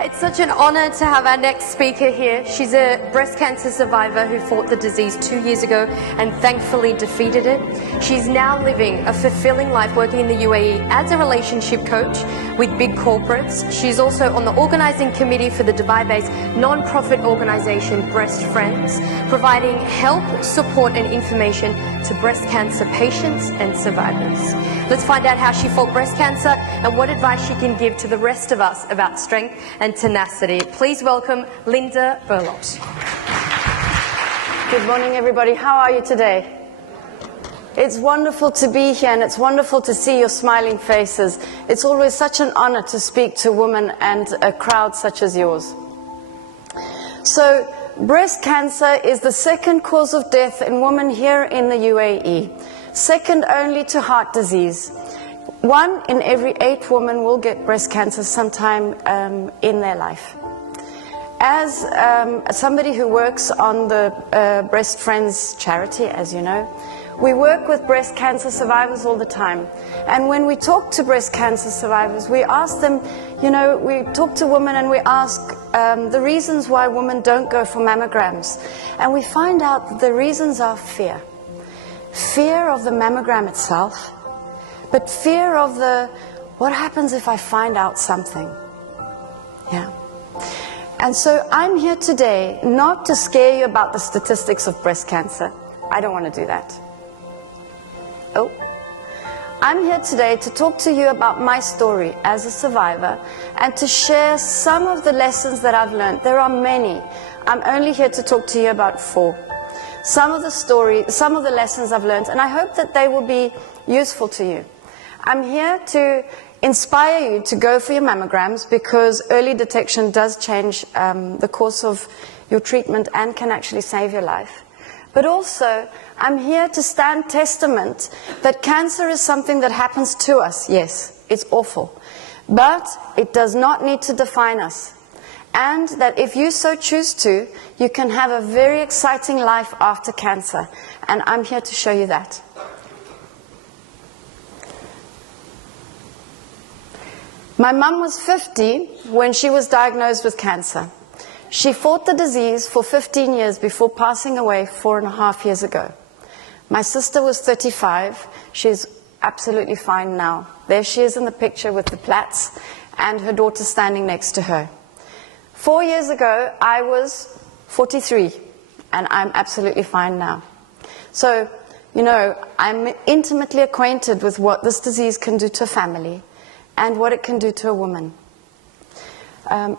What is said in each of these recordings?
It's such an honor to have our next speaker here. She's a breast cancer survivor who fought the disease 2 years ago and thankfully defeated it. She's now living a fulfilling life working in the UAE as a relationship coach with big corporates. She's also on the organizing committee for the Dubai-based non-profit organization Breast Friends, providing help, support and information to breast cancer patients and survivors. Let's find out how she fought breast cancer and what advice she can give to the rest of us about strength and tenacity. Please welcome Linda Berlot. Good morning, everybody. How are you today? It's wonderful to be here, and it's wonderful to see your smiling faces. It's always such an honor to speak to women and a crowd such as yours. So, breast cancer is the second cause of death in women here in the UAE, second only to heart disease. 1 in every 8 women will get breast cancer sometime in their life. As somebody who works on the Breast Friends charity, as you know, we work with breast cancer survivors all the time. And when we talk to breast cancer survivors, we ask them, you know, we talk to women and we ask the reasons why women don't go for mammograms. And we find out that the reasons are fear. Fear of the mammogram itself, but fear of what happens if I find out something? Yeah. And so I'm here today not to scare you about the statistics of breast cancer. I don't want to do that. Oh. I'm here today to talk to you about my story as a survivor and to share some of the lessons that I've learned. There are many. I'm only here to talk to you about 4. Some of the lessons I've learned, and I hope that they will be useful to you. I'm here to inspire you to go for your mammograms because early detection does change the course of your treatment and can actually save your life. But also, I'm here to stand testament that cancer is something that happens to us. Yes, it's awful. But it does not need to define us. And that if you so choose to, you can have a very exciting life after cancer. And I'm here to show you that. My mum was 50 when she was diagnosed with cancer. She fought the disease for 15 years before passing away 4.5 years ago. My sister was 35. She's absolutely fine now. There she is in the picture with the plaits and her daughter standing next to her. 4 years ago, I was 43, and I'm absolutely fine now. So, you know, I'm intimately acquainted with what this disease can do to a family and what it can do to a woman.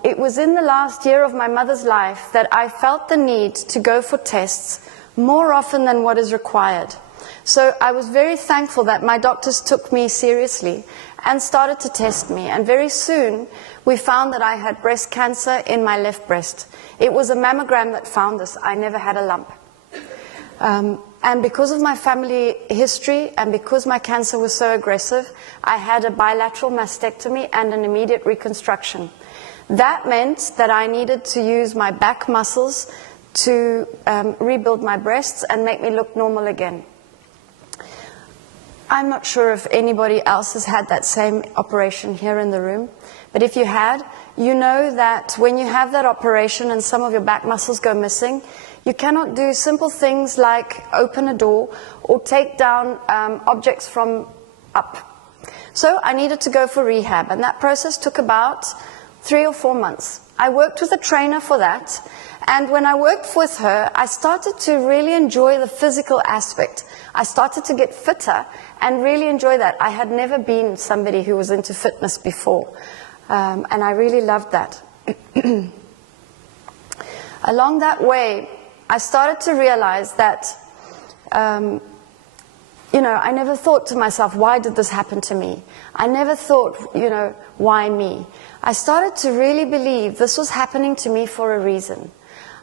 It was in the last year of my mother's life that I felt the need to go for tests more often than what is required. So I was very thankful that my doctors took me seriously and started to test me. And very soon, we found that I had breast cancer in my left breast. It was a mammogram that found this. I never had a lump. And because of my family history and because my cancer was so aggressive, I had a bilateral mastectomy and an immediate reconstruction. That meant that I needed to use my back muscles to rebuild my breasts and make me look normal again. I'm not sure if anybody else has had that same operation here in the room, but if you had, you know that when you have that operation and some of your back muscles go missing, you cannot do simple things like open a door or take down objects from up. So I needed to go for rehab, and that process took about 3 or 4 months. I worked with a trainer for that, and when I worked with her, I started to really enjoy the physical aspect. I started to get fitter and really enjoy that. I had never been somebody who was into fitness before, and I really loved that. Along that way, I started to realize that, you know, I never thought to myself, why did this happen to me? I never thought, you know, why me? I started to really believe this was happening to me for a reason.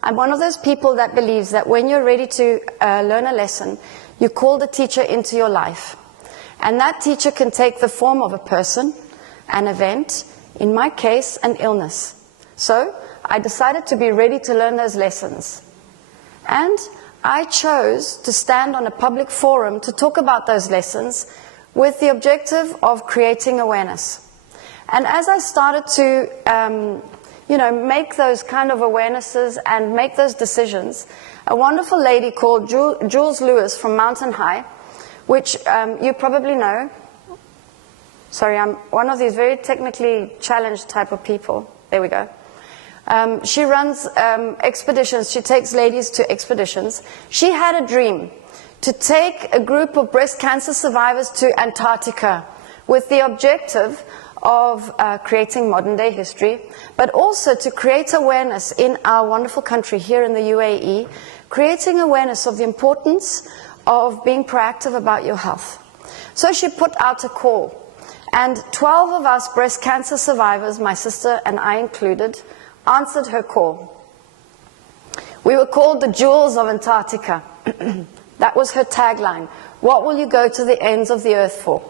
I'm one of those people that believes that when you're ready to learn a lesson, you call the teacher into your life. And that teacher can take the form of a person, an event, in my case, an illness. So I decided to be ready to learn those lessons. And I chose to stand on a public forum to talk about those lessons with the objective of creating awareness. And as I started to, make those kind of awarenesses and make those decisions. A wonderful lady called Jules Lewis from Mountain High, which you probably know. Sorry, I'm one of these very technically challenged type of people. There we go. She runs expeditions. She takes ladies to expeditions. She had a dream to take a group of breast cancer survivors to Antarctica with the objective of creating modern day history, but also to create awareness in our wonderful country here in the UAE, creating awareness of the importance of being proactive about your health. So she put out a call, and 12 of us breast cancer survivors, my sister and I included, answered her call. We were called the Jewels of Antarctica. That was her tagline. What will you go to the ends of the earth for?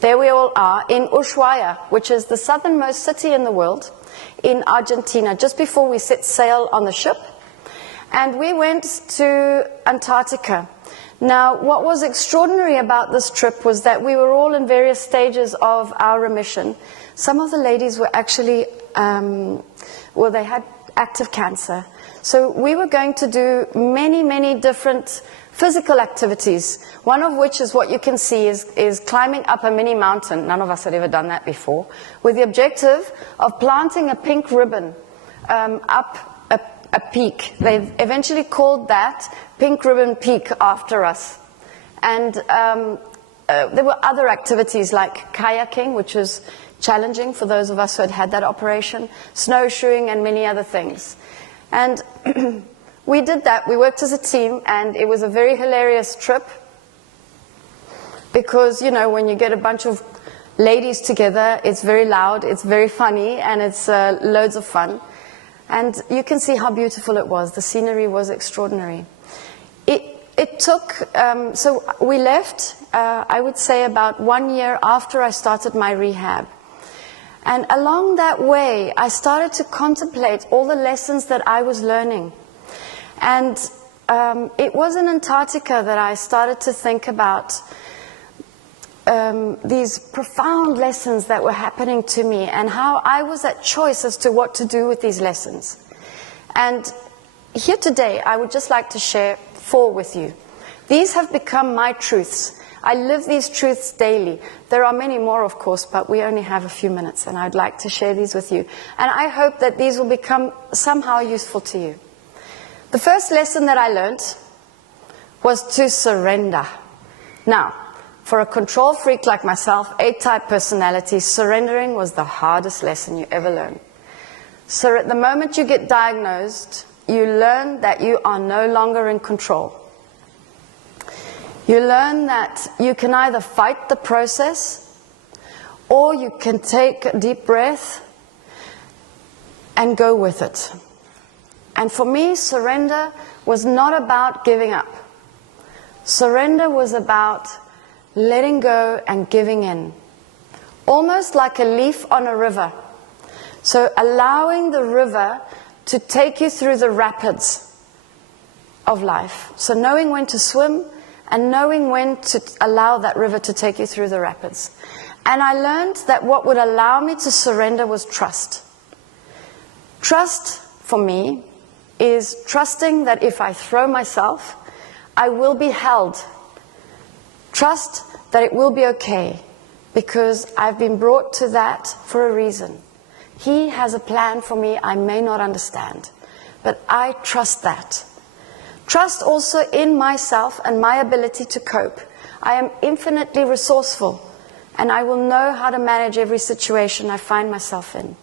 There we all are in Ushuaia, which is the southernmost city in the world, in Argentina, just before we set sail on the ship. And we went to Antarctica. Now, what was extraordinary about this trip was that we were all in various stages of our remission. Some of the ladies were actually, they had active cancer. So we were going to do many, many different physical activities, one of which is what you can see is climbing up a mini mountain. None of us had ever done that before, with the objective of planting a pink ribbon up a peak. They've eventually called that Pink Ribbon Peak after us. And there were other activities like kayaking, which was challenging for those of us who had had that operation, snowshoeing, and many other things. And we did that. We worked as a team, and it was a very hilarious trip because, when you get a bunch of ladies together, it's very loud, it's very funny, and it's loads of fun. And you can see how beautiful it was. The scenery was extraordinary. It took, so we left, I would say about 1 year after I started my rehab. And along that way, I started to contemplate all the lessons that I was learning. And it was in Antarctica that I started to think about these profound lessons that were happening to me and how I was at choice as to what to do with these lessons. And here today, I would just like to share 4 with you. These have become my truths. I live these truths daily. There are many more, of course, but we only have a few minutes, and I'd like to share these with you. And I hope that these will become somehow useful to you. The first lesson that I learned was to surrender. Now, for a control freak like myself, A-type personality, surrendering was the hardest lesson you ever learn. So at the moment you get diagnosed, you learn that you are no longer in control. You learn that you can either fight the process, or you can take a deep breath and go with it. And for me, surrender was not about giving up. Surrender was about letting go and giving in. Almost like a leaf on a river. So allowing the river to take you through the rapids of life. So knowing when to swim and knowing when to allow that river to take you through the rapids. And I learned that what would allow me to surrender was trust. Trust, for me, is trusting that if I throw myself, I will be held. Trust that it will be okay, because I've been brought to that for a reason. He has a plan for me I may not understand, but I trust that. Trust also in myself and my ability to cope. I am infinitely resourceful, and I will know how to manage every situation I find myself in.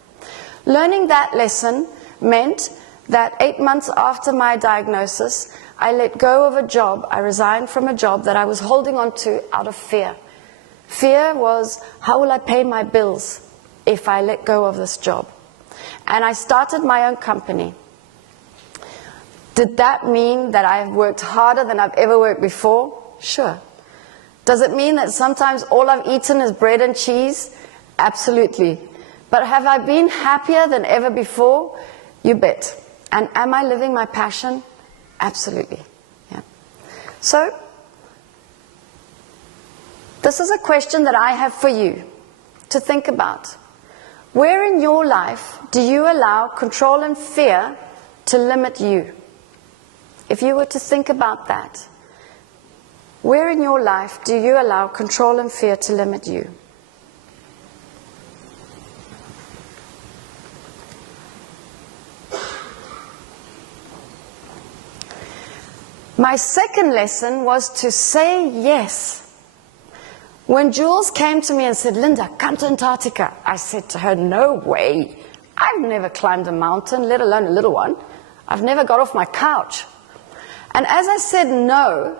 Learning that lesson meant that 8 months after my diagnosis, I let go of a job. I resigned from a job that I was holding on to out of fear. Fear was, how will I pay my bills if I let go of this job? And I started my own company. Did that mean that I've worked harder than I've ever worked before? Sure. Does it mean that sometimes all I've eaten is bread and cheese? Absolutely. But have I been happier than ever before? You bet. And am I living my passion? Absolutely. Yeah. So, this is a question that I have for you to think about. Where in your life do you allow control and fear to limit you? If you were to think about that, where in your life do you allow control and fear to limit you? My second lesson was to say yes. When Jules came to me and said, Linda, come to Antarctica, I said to her, no way. I've never climbed a mountain, let alone a little one. I've never got off my couch. And as I said no,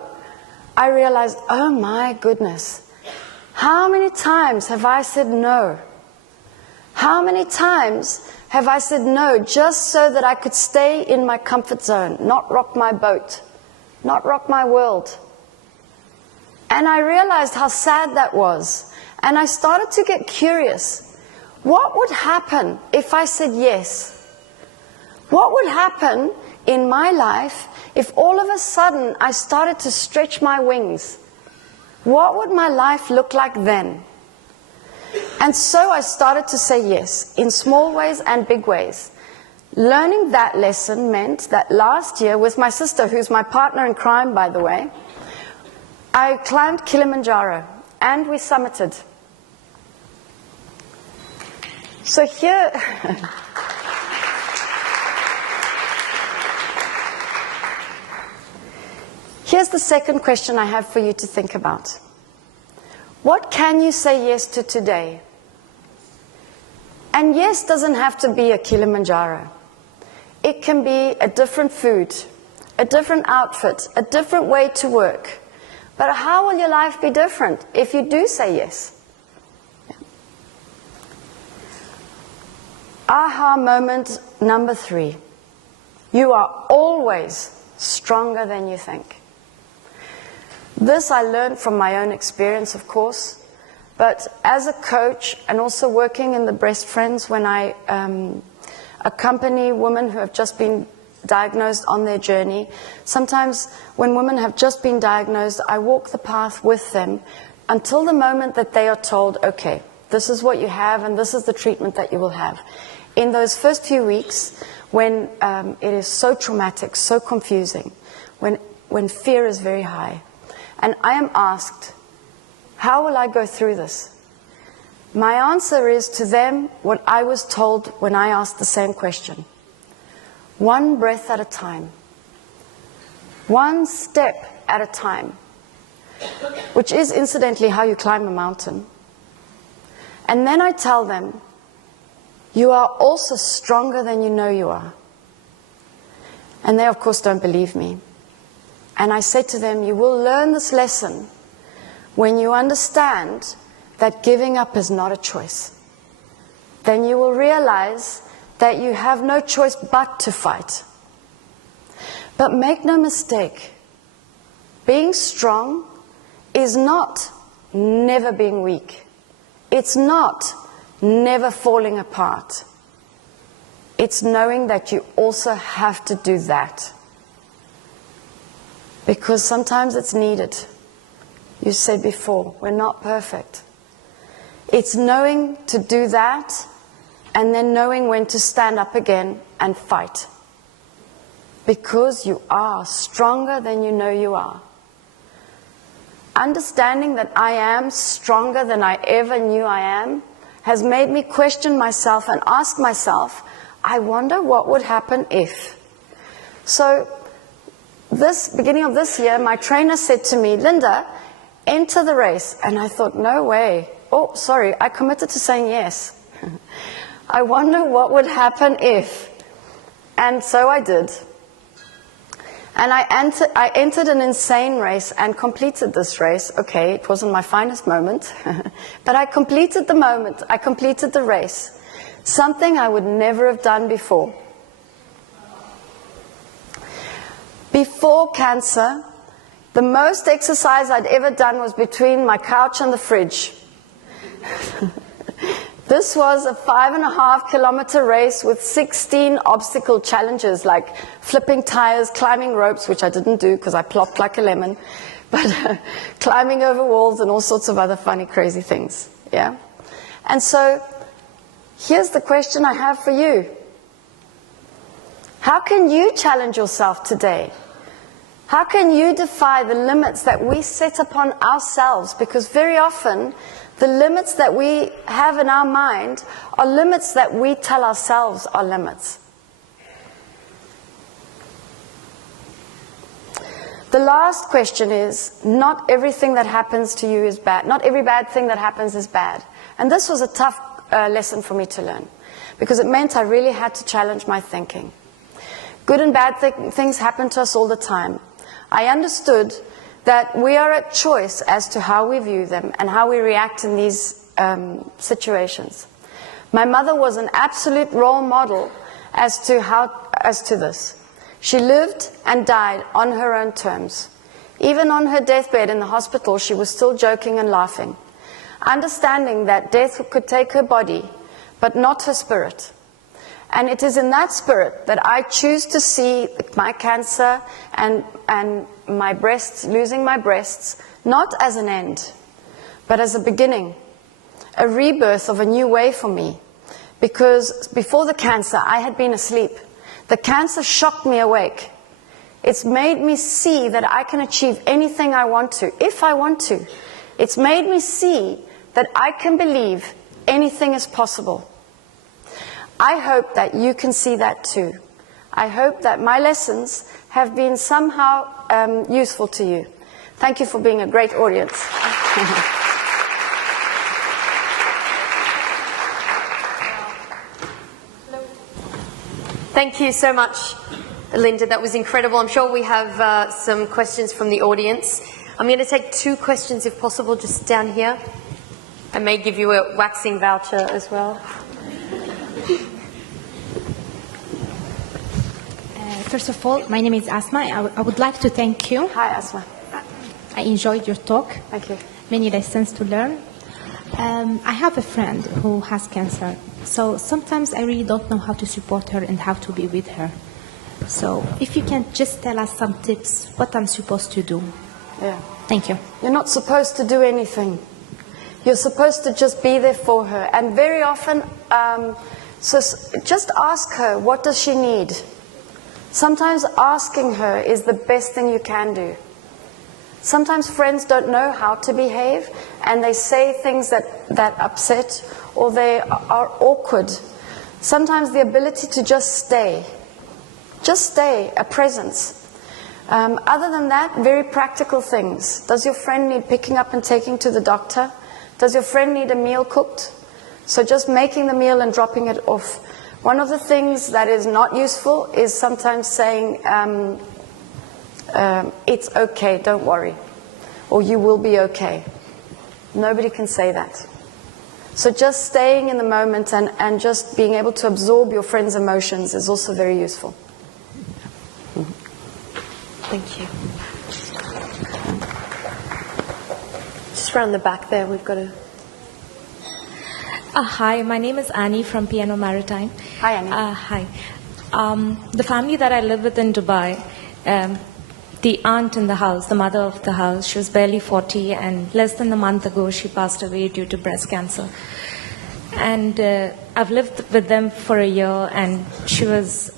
I realized, oh my goodness, how many times have I said no? How many times have I said no just so that I could stay in my comfort zone, not rock my boat, not rock my world? And I realized how sad that was. And I started to get curious. What would happen if I said yes? What would happen in my life if all of a sudden I started to stretch my wings? What would my life look like then? And so I started to say yes, in small ways and big ways. Learning that lesson meant that last year with my sister, who's my partner in crime, by the way, I climbed Kilimanjaro and we summited. So here, here's the second question I have for you to think about. What can you say yes to today? And yes doesn't have to be a Kilimanjaro. It can be a different food, a different outfit, a different way to work. But how will your life be different if you do say yes? Aha moment number 3. You are always stronger than you think. This I learned from my own experience, of course, but as a coach and also working in the Breast Friends, when I accompany women who have just been diagnosed on their journey, sometimes when women have just been diagnosed, I walk the path with them until the moment that they are told, okay, this is what you have and this is the treatment that you will have. In those first few weeks, when it is so traumatic, so confusing, when fear is very high, and I am asked, how will I go through this? My answer is to them what I was told when I asked the same question. One breath at a time. One step at a time. Which is incidentally how you climb a mountain. And then I tell them, you are also stronger than you know you are. And they of course don't believe me. And I say to them, you will learn this lesson when you understand that giving up is not a choice. Then you will realize that you have no choice but to fight. But make no mistake, being strong is not never being weak. It's not never falling apart. It's knowing that you also have to do that. Because sometimes it's needed. You said before, we're not perfect. It's knowing to do that and then knowing when to stand up again and fight. Because you are stronger than you know you are. Understanding that I am stronger than I ever knew I am has made me question myself and ask myself, I wonder what would happen if. So, beginning of this year, my trainer said to me, Linda, enter the race. And I thought, no way. Oh, sorry, I committed to saying yes. I wonder what would happen if. And so I did. And I entered an insane race and completed this race. Okay, it wasn't my finest moment, but I completed the moment. I completed the race. Something I would never have done before. Before cancer, the most exercise I'd ever done was between my couch and the fridge. This was a 5.5-kilometer race with 16 obstacle challenges, like flipping tires, climbing ropes, which I didn't do because I plopped like a lemon, but climbing over walls and all sorts of other funny, crazy things. Yeah. And so Here's the question I have for you. How can you challenge yourself today? How can you defy the limits that we set upon ourselves? Because very often, the limits that we have in our mind are limits that we tell ourselves are limits. The last question is, not everything that happens to you is bad. Not every bad thing that happens is bad. And this was a tough lesson for me to learn, because it meant I really had to challenge my thinking. Good and bad things happen to us all the time. I understood that we are at choice as to how we view them and how we react in these situations. My mother was an absolute role model as to this. She lived and died on her own terms. Even on her deathbed in the hospital, she was still joking and laughing, understanding that death could take her body, but not her spirit. And it is in that spirit that I choose to see my cancer and my breasts, losing my breasts, not as an end, but as a beginning, a rebirth of a new way for me. Because before the cancer, I had been asleep. The cancer shocked me awake. It's made me see that I can achieve anything I want to, if I want to. It's made me see that I can believe anything is possible. I hope that you can see that too. I hope that my lessons have been somehow useful to you. Thank you for being a great audience. Thank you so much, Linda. That was incredible. I'm sure we have some questions from the audience. I'm going to take 2 questions, if possible, just down here. I may give you a waxing voucher as well. First of all, my name is Asma. I would like to thank you. Hi, Asma. I enjoyed your talk. Thank you. Many lessons to learn. I have a friend who has cancer. So sometimes I really don't know how to support her and how to be with her. So if you can just tell us some tips, what I'm supposed to do. Yeah. Thank you. You're not supposed to do anything. You're supposed to just be there for her. And very often, so just ask her, what does she need? Sometimes asking her is the best thing you can do. Sometimes friends don't know how to behave, and they say things that upset, or they are awkward. Sometimes the ability to just stay, a presence. Other than that, very practical things. Does your friend need picking up and taking to the doctor? Does your friend need a meal cooked? So just making the meal and dropping it off. One of the things that is not useful is sometimes saying, it's okay, don't worry, or you will be okay. Nobody can say that. So just staying in the moment and just being able to absorb your friend's emotions is also very useful. Thank you. Just round the back there, we've got a... Hi, my name is Annie from Piano Maritime. Hi, Annie. Hi. The family that I live with in Dubai, the aunt in the house, the mother of the house, she was barely 40, and less than a month ago she passed away due to breast cancer. And I've lived with them for a year, and she was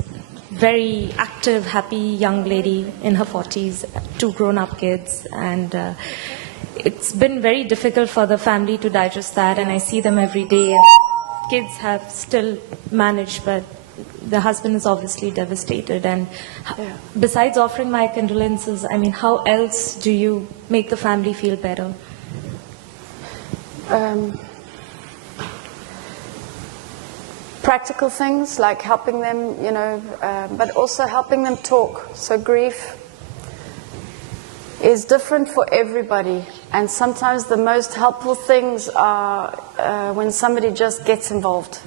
very active, happy young lady in her 40s, 2 grown-up kids, and it's been very difficult for the family to digest that, and I see them every day. And kids have still managed, but the husband is obviously devastated. And besides offering my condolences, I mean, how else do you make the family feel better? Practical things like helping them, but also helping them talk. So grief is different for everybody, and sometimes the most helpful things are when somebody just gets involved.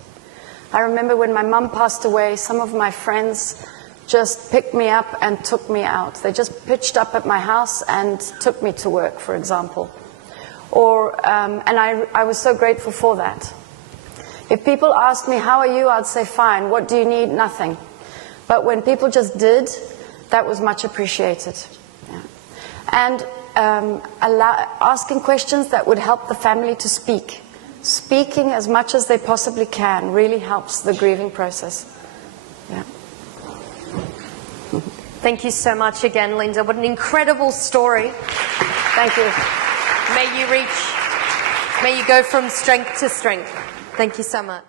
I remember when my mum passed away, some of my friends just picked me up and took me out. They just pitched up at my house and took me to work, for example. And I was so grateful for that. If people asked me, how are you? I'd say, fine. What do you need? Nothing. But when people just did, that was much appreciated. Yeah. And asking questions that would help the family to speak. speaking as much as they possibly can really helps the grieving process. Yeah. Thank you so much again, Linda. What an incredible story. Thank you. May you go from strength to strength. Thank you so much.